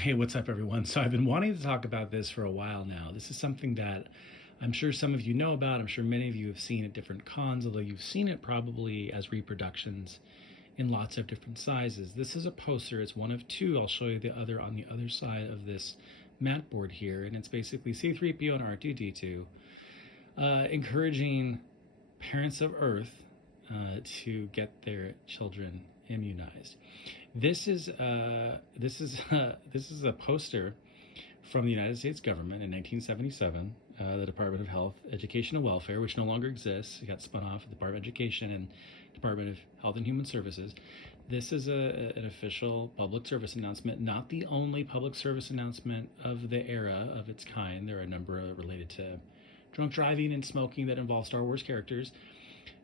Hey, what's up, everyone? So, I've been wanting to talk about this for a while now. This is something that I'm sure some of you know about. I'm sure many of you have seen at different cons, although you've seen it probably as reproductions in lots of different sizes. This is a poster. It's one of two. I'll show you the other on the other side of this mat board here. And it's basically C3PO and R2D2 encouraging parents of Earth to get their children immunized. This is a poster from the United States government in 1977. The Department of Health, Education and Welfare, which no longer exists, it got spun off the Department of Education and Department of Health and Human Services. This is an official public service announcement, not the only public service announcement of the era of its kind. There are a number related to drunk driving and smoking that involve Star Wars characters.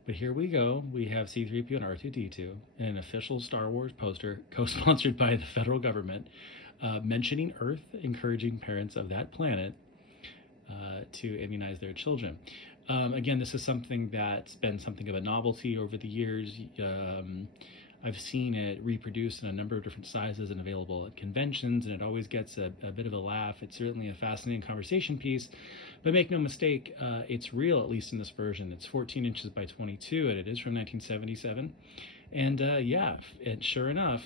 But here we go. We have C3PO and R2D2 in an official Star Wars poster co-sponsored by the federal government, mentioning Earth, encouraging parents of that planet to immunize their children. Again, this is something that's been something of a novelty over the years. I've seen it reproduced in a number of different sizes and available at conventions, and it always gets a bit of a laugh. It's certainly a fascinating conversation piece, but make no mistake, it's real, at least in this version. It's 14 inches by 22, and it is from 1977. And and sure enough,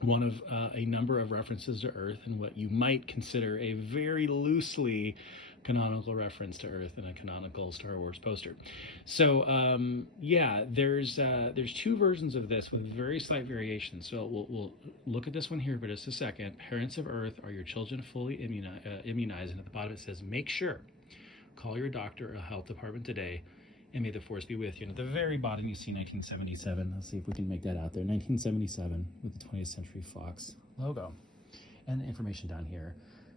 one of a number of references to Earth and what you might consider a very loosely canonical reference to Earth in a canonical Star Wars poster. So there's two versions of this with very slight variations. So we'll look at this one here for just a second. Parents of Earth, are your children fully immunized? And at the bottom it says, make sure, call your doctor or health department today, and may the force be with you. And at the very bottom you see 1977. Let's see if we can make that out there. 1977 with the 20th Century Fox logo. And the information down here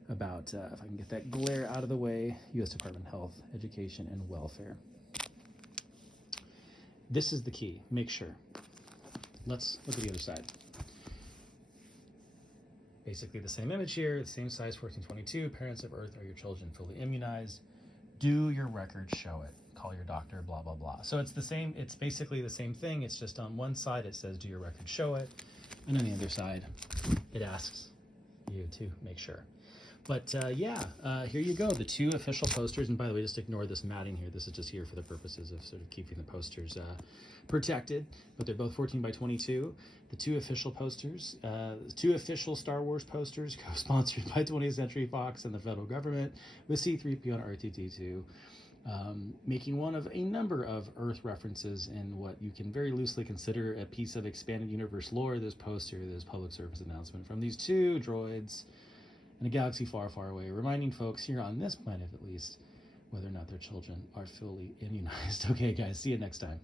about, if I can get that glare out of the way, U.S. Department of Health, Education, and Welfare. This is the key. Make sure. Let's look at the other side. Basically the same image here, the same size, 1422. Parents of Earth, are your children fully immunized? Do your records show it? Call your doctor, blah, blah, blah. So it's the same, it's basically the same thing. It's just on one side it says, do your records show it? And on the other side, it asks you to make sure. But here you go, the two official posters. And by the way, just ignore this matting here. This is just here for the purposes of sort of keeping the posters protected. But they're both 14 by 22. The two official posters, two official Star Wars posters, co-sponsored by 20th Century Fox and the federal government, with C3PO and R2D2, making one of a number of Earth references in what you can very loosely consider a piece of expanded universe lore. This poster, this public service announcement from these two droids in a galaxy far, far away, reminding folks here on this planet, at least, whether or not their children are fully immunized. Okay, guys, see you next time.